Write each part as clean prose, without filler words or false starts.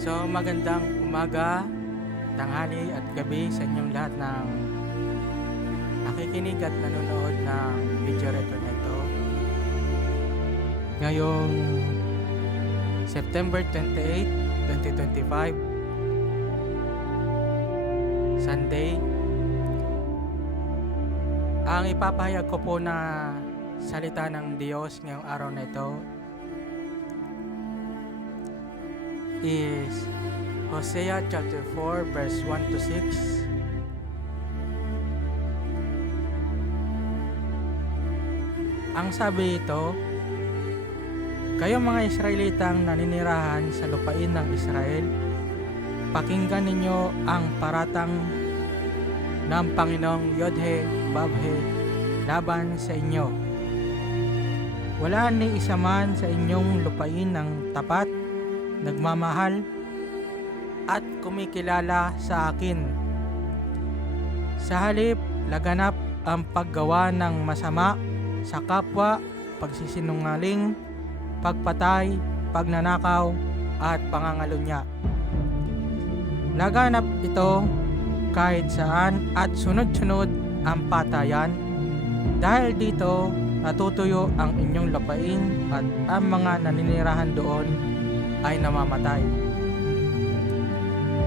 So magandang umaga, tanghali at gabi sa inyong lahat ng nakikinig at nanonood ng video record na ito. Ngayong September 28, 2025, Sunday. Ang ipapahayag ko po na salita ng Diyos ngayong araw na ito is Hosea chapter 4 verse 1 to 6. Ang sabi ito, kayo mga Israelitang naninirahan sa lupain ng Israel, pakinggan ninyo ang paratang ng Panginoong Yodhe Babhe laban sa inyo. Wala ni isa man sa inyong lupain ng tapat, nagmamahal at kumikilala sa akin. Sa halip, laganap ang paggawa ng masama sa kapwa, pagsisinungaling, pagpatay, pagnanakaw at pangangalunya. Laganap ito kahit saan at sunod-sunod ang patayan. Dahil dito natutuyo ang inyong lupain at ang mga naninirahan doon ay namamatay.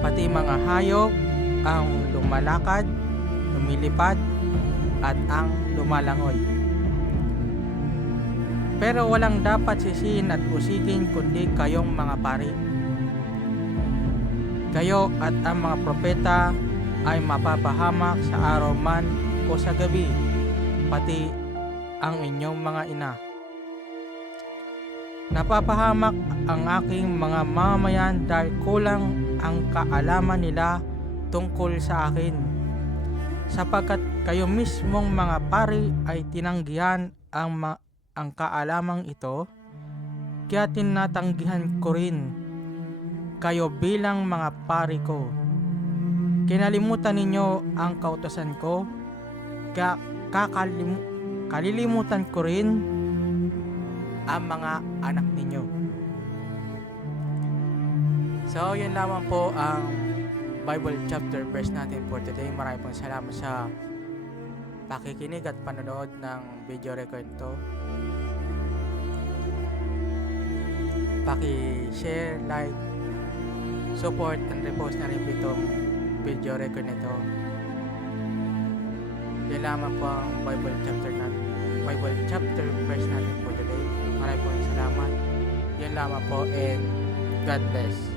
Pati mga hayop ang lumalakad, lumilipad at ang lumalangoy. Pero walang dapat sisihin at usigin kundi kayong mga pari. Kayo at ang mga propeta ay mapapahamak sa araw man o sa gabi, pati ang inyong mga ina. Napapahamak ang aking mga mamamayan dahil kulang ang kaalaman nila tungkol sa akin, sapagkat kayo mismong mga pari ay tinanggihan ang kaalamang ito, kaya tinatanggihan ko rin kayo bilang mga pari ko. Kinalimutan ninyo ang kautusan ko, kaya kalilimutan ko rin ang mga anak ninyo. So, yun lamang po ang Bible chapter verse natin for today. Maraming pong salamat sa pakikinig at panonood ng video record ito. Paki-share, like, support, and repost na rin po itong video record nito. Yun lamang po ang Bible chapter verse natin for today. Maraming po salamat. Yun lamang po and God bless.